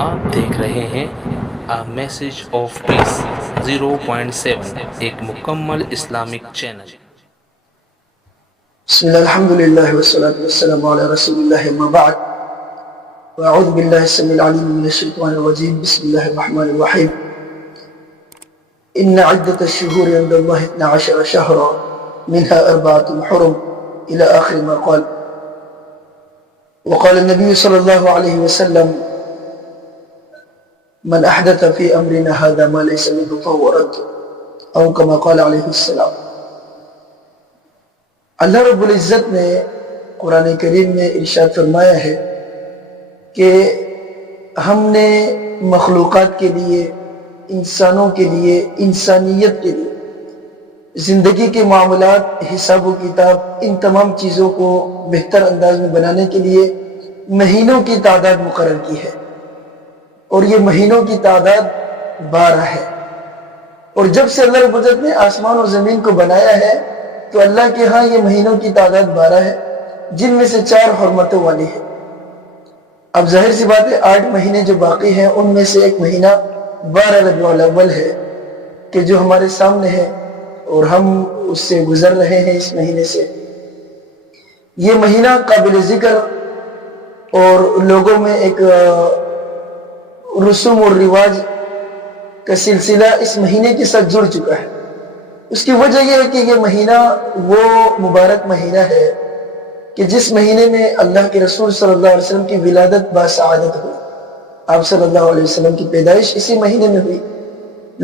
آپ دیکھ رہے ہیں میسج آف پیس 0.7 ایک مکمل اسلامک چینل۔ بسم الله الحمد لله والصلاة والسلام على رسول الله ما بعد وأعوذ بالله السميع العليم من الشيطان الرجيم بسم الله الرحمن الرحيم إن عدة الشهور عند الله 12 شهرا منها 4 حرم إلى آخر ما قال. وقال النبي صلى الله عليه وسلم من أحدث في أمرنا هذا ما ليس منه فهو رد أو كما قال عليه السلام. اللہ رب العزت نے قرآن کریم میں ارشاد فرمایا ہے کہ ہم نے مخلوقات کے لیے، انسانوں کے لیے، انسانیت کے لیے زندگی کے معاملات، حساب و کتاب، ان تمام چیزوں کو بہتر انداز میں بنانے کے لیے مہینوں کی تعداد مقرر کی ہے، اور یہ مہینوں کی تعداد 12 ہے۔ اور جب سے اللہ رب العزت نے آسمان اور زمین کو بنایا ہے تو اللہ کے ہاں یہ مہینوں کی تعداد 12 ہے، جن میں سے 4 حرمتوں والی ہے۔ اب ظاہر سی بات ہے 8 مہینے جو باقی ہیں ان میں سے ایک مہینہ 12 ربیع الاول ہے کہ جو ہمارے سامنے ہے اور ہم اس سے گزر رہے ہیں۔ اس مہینے سے یہ مہینہ قابل ذکر اور لوگوں میں ایک رسوم اور رواج کا سلسلہ اس مہینے کے ساتھ جڑ چکا ہے۔ اس کی وجہ یہ ہے کہ یہ مہینہ وہ مبارک مہینہ ہے کہ جس مہینے میں اللہ کے رسول صلی اللہ علیہ وسلم کی ولادت باسعادت ہوئی۔ آپ صلی اللہ علیہ وسلم کی پیدائش اسی مہینے میں ہوئی،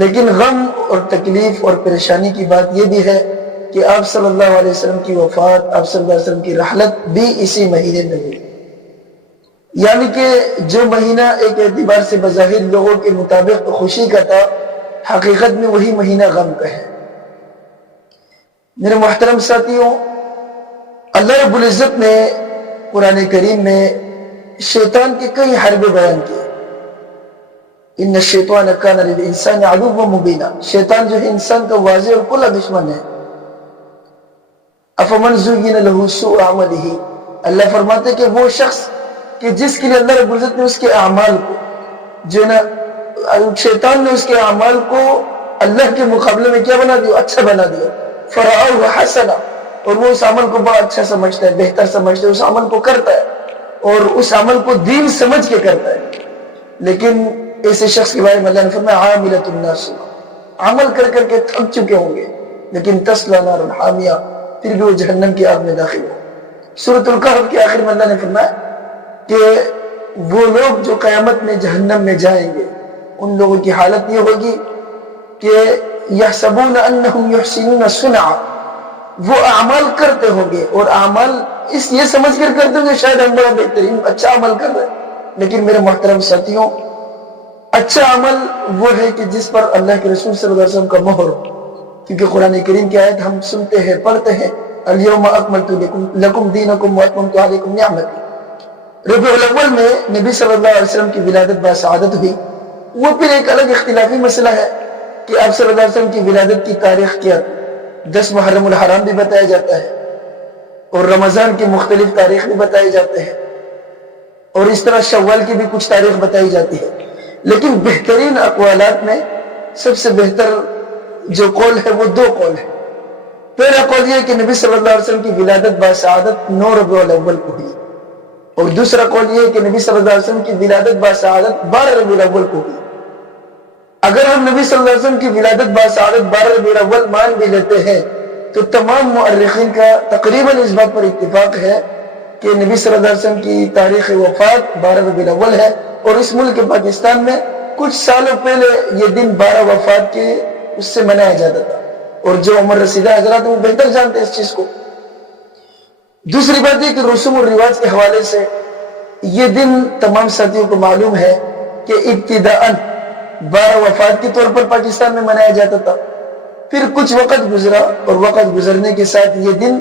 لیکن غم اور تکلیف اور پریشانی کی بات یہ بھی ہے کہ آپ صلی اللہ علیہ وسلم کی وفات، آپ صلی اللہ علیہ وسلم کی رحلت بھی اسی مہینے میں ہوئی۔ یعنی کہ جو مہینہ ایک اعتبار سے بظاہر لوگوں کے مطابق خوشی کا تھا، حقیقت میں وہی مہینہ غم کا ہے۔ میرے محترم ساتھیوں، اللہ رب العزت نے قرآن کریم میں شیطان کے کئی حربے بیان کیے۔ ان الشیطان کان للانسان عدوا مبینا، شیطان جو ہے انسان کا واضح اور کھلا دشمن ہے۔ افمن زین له سوء عملہ، اللہ فرماتے کہ وہ شخص کہ جس کے لیے اللہ رب العزت نے اس کے اعمال کو جو نا شیطان نے اس کے اعمال کو اللہ کے مقابلے میں کیا بنا دیا؟ اچھا بنا دیا۔ فرعوہ حسنا، اور وہ اس عمل کو بڑا اچھا سمجھتا ہے، بہتر سمجھتا ہے، اس عمل کو کرتا ہے اور اس عمل کو دین سمجھ کے کرتا ہے۔ لیکن ایسے شخص کے بارے میں اللہ نے فرمایا عاملۃ ناصبہ، عمل کر کر کے تھک چکے ہوں گے، لیکن تصلی نارا حامیہ، پھر بھی وہ جہنم کی آگ میں داخل ہو۔ سورۃ الکہف کے آخر میں اللہ نے فرمایا کہ وہ لوگ جو قیامت میں جہنم میں جائیں گے، ان لوگوں کی حالت یہ ہوگی کہ یحسبون انہم یحسنون صنعا، وہ اعمال کرتے ہوں گے اور اعمال اس یہ سمجھ کر کرتے ہوں گے شاید ہم بڑا بہترین اچھا عمل کر رہے ہیں۔ لیکن میرے محترم ساتھیوں، اچھا عمل وہ ہے کہ جس پر اللہ کے رسول صلی اللہ علیہ وسلم کا مہر ہو، کیونکہ قرآن کریم کی آیت ہم سنتے ہیں، پڑھتے ہیں، الیوم اکملت لکم دینکم واتممت علیکم نعمتی۔ ربیع الاول میں نبی صلی اللہ علیہ وسلم کی ولادت باسعادت ہوئی۔ وہ پھر ایک الگ اختلافی مسئلہ ہے کہ آپ صلی اللہ علیہ وسلم کی ولادت کی تاریخ کیا، 10 محرم الحرام بھی بتایا جاتا ہے اور رمضان کی مختلف تاریخ بھی بتائے جاتے ہیں، اور اس طرح شوال کی بھی کچھ تاریخ بتائی جاتی ہے۔ لیکن بہترین اقوالات میں سب سے بہتر جو قول ہے وہ 2 قول ہے۔ پہلا قول یہ ہے کہ نبی صلی اللہ علیہ وسلم کی ولادت باسعادت 9 ربیع الاول کو ہوئی، اور دوسرا قول یہ ہے کہ نبی صلی اللہ علیہ وسلم کی ولادت باسعادت 12 ربیع الاول کو ہوئی۔ اگر ہم نبی صلی اللہ علیہ وسلم کی ولادت باسعادت 12 ربیع الاول مان بھی لیتے ہیں تو تمام مؤرخین کا تقریباً اس بات پر اتفاق ہے کہ نبی صلی اللہ علیہ وسلم کی تاریخ وفات 12 ربیع الاول ہے، اور اس ملک پاکستان میں کچھ سالوں پہلے یہ دن 12 وفات کے اس سے منایا جاتا تھا، اور جو عمر رسیدہ حضرات وہ بہتر جانتے ہیں اس چیز کو۔ دوسری بات یہ کہ رسوم اور رواج کے حوالے سے یہ دن تمام ساتھیوں کو معلوم ہے کہ ابتداءً 12 وفات کے طور پر پاکستان میں منایا جاتا تھا، پھر کچھ وقت گزرا اور وقت گزرنے کے ساتھ یہ دن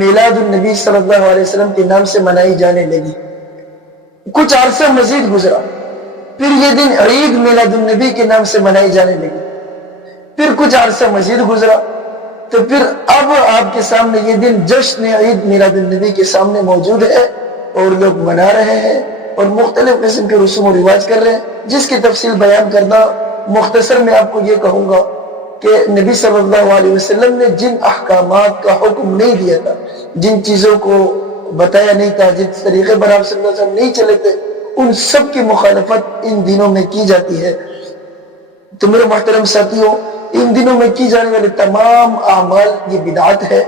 میلاد النبی صلی اللہ علیہ وسلم کے نام سے منائی جانے لگی۔ کچھ عرصہ مزید گزرا، پھر یہ دن عید میلاد النبی کے نام سے منائی جانے لگی۔ پھر کچھ عرصہ مزید گزرا تو پھر اب آپ کے سامنے یہ دن جشن عید میلاد النبی کے سامنے موجود ہے اور لوگ منا رہے ہیں اور مختلف قسم کے رسوم و رواج کر رہے ہیں، جس کی تفصیل بیان کرنا مختصر میں آپ کو یہ کہوں گا کہ نبی صلی اللہ علیہ وسلم نے جن احکامات کا حکم نہیں دیا تھا، جن چیزوں کو بتایا نہیں تھا، جس طریقے پر آپ صلی اللہ علیہ وسلم نہیں چلے تھے، ان سب کی مخالفت ان دنوں میں کی جاتی ہے۔ تو میرے محترم ساتھیوں، ان دنوں میں کی جانے والے تمام اعمال یہ بدعت ہے،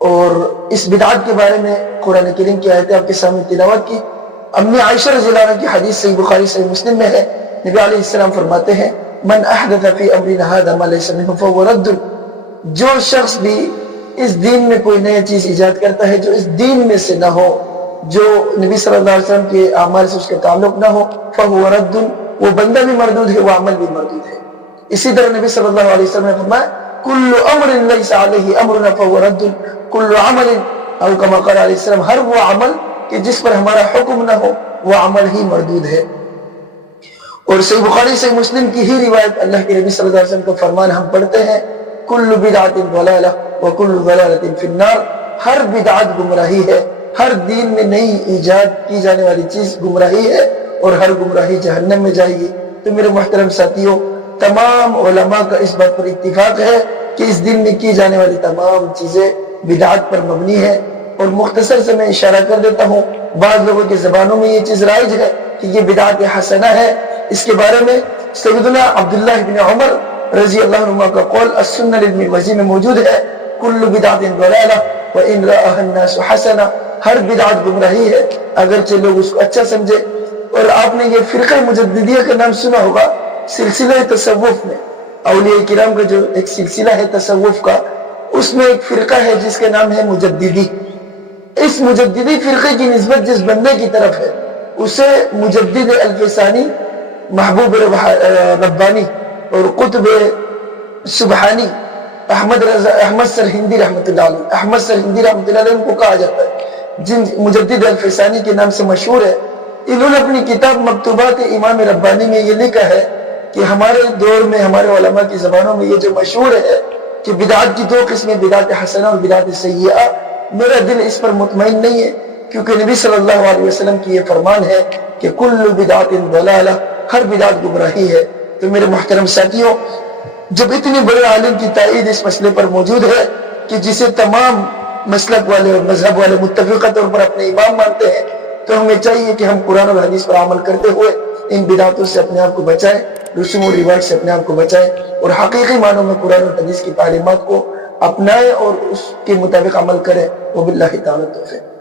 اور اس بدعت کے بارے میں قرآن کریم کی آیتیں آپ کے سامنے تلاوت کی۔ امی عائشہ رضی اللہ عنہ کی حدیث صحیح بخاری صحیح مسلم میں ہے، نبی علیہ السلام فرماتے ہیں من احدث فی امرنا ھذا ما لیس منہ فہو رد، جو شخص بھی اس دین میں کوئی نئی چیز ایجاد کرتا ہے جو اس دین میں سے نہ ہو، جو نبی صلی اللہ علیہ وسلم کے اعمال سے اس کا تعلق نہ ہو، فہو رد، وہ بندہ بھی مردود ہے، وہ عمل بھی مردود ہے۔ اسی طرح نبی صلی اللہ علیہ وسلم نے فرمایا کل امر لیس علیہ امرنا فہو رد، کل عمل او کما قال علیہ السلام، ہر وہ عمل کہ جس پر ہمارا حکم نہ ہو وہ عمل ہی مردود ہے۔ اور صحیح بخاری صحیح مسلم کی ہی روایت اللہ کے نبی صلی اللہ علیہ وسلم کا فرمان ہم پڑھتے ہیں کل بدعت ضلالہ وکل ضلالۃ فی النار، ہر بدعت گمراہی ہے، ہر دین میں نئی ایجاد کی جانے والی چیز گمراہی ہے، اور ہر گمراہی جہنم میں جائے گی۔ تو میرے محترم ساتھیوں، تمام علماء کا اس بات پر اتفاق ہے کہ اس دن میں کی جانے والی تمام چیزیں بدعت پر مبنی ہے۔ اور مختصر سے میں اشارہ کر دیتا ہوں، بعض لوگوں کی زبانوں میں یہ چیز رائج ہے کہ یہ بدعت حسنہ ہے۔ اس کے بارے میں سیدنا عبداللہ بن عمر رضی اللہ عنہ کا قول السنہ للمروزی میں موجود ہے کل بدعت ضلالہ وان رآها الناس حسنہ، ہر بدعت گمراہی ہے اگرچہ لوگ اس کو اچھا سمجھے۔ اور آپ نے یہ فرقہ مجددیہ کا نام سنا ہوگا، سلسلہ تصوف میں اولیاء کرام کا جو ایک سلسلہ ہے تصوف کا، اس میں ایک فرقہ ہے جس کا نام ہے مجددی۔ اس مجددی فرقے کی نسبت جس بندے کی طرف ہے اسے مجدد الفسانی، محبوب ربانی اور قطب سبحانی احمد سرہندی رحمۃ اللہ علیہ، احمد سرہندی رحمۃ اللہ علیہ ان کو کہا جاتا ہے، جن مجدد الفسانی کے نام سے مشہور ہے۔ انہوں نے اپنی کتاب مکتوبات امام ربانی میں یہ لکھا ہے کہ ہمارے دور میں ہمارے علماء کی زبانوں میں یہ جو مشہور ہے کہ بدعت کی دو قسمیں، بدعت حسنہ اور بدعت سیئہ، میرا دل اس پر مطمئن نہیں ہے، کیونکہ نبی صلی اللہ علیہ وسلم کی یہ فرمان ہے کہ کل بدعت ضلالہ، ہر بدعت گمراہی ہے۔ تو میرے محترم ساتھیوں، جب اتنے بڑے عالم کی تائید اس مسئلے پر موجود ہے کہ جسے تمام مسلک والے اور مذہب والے متفقہ طور پر اپنے امام مانتے ہیں، تو ہمیں چاہیے کہ ہم قرآن اور حدیث پر عمل کرتے ہوئے ان بدعتوں سے اپنے آپ کو بچائیں، رسوم و رواج سے اپنے آپ کو بچائیں، اور حقیقی معنوں میں قرآن اور حدیث کی تعلیمات کو اپنائیں اور اس کے مطابق عمل کریں۔ وباللہ تعالی توفیق۔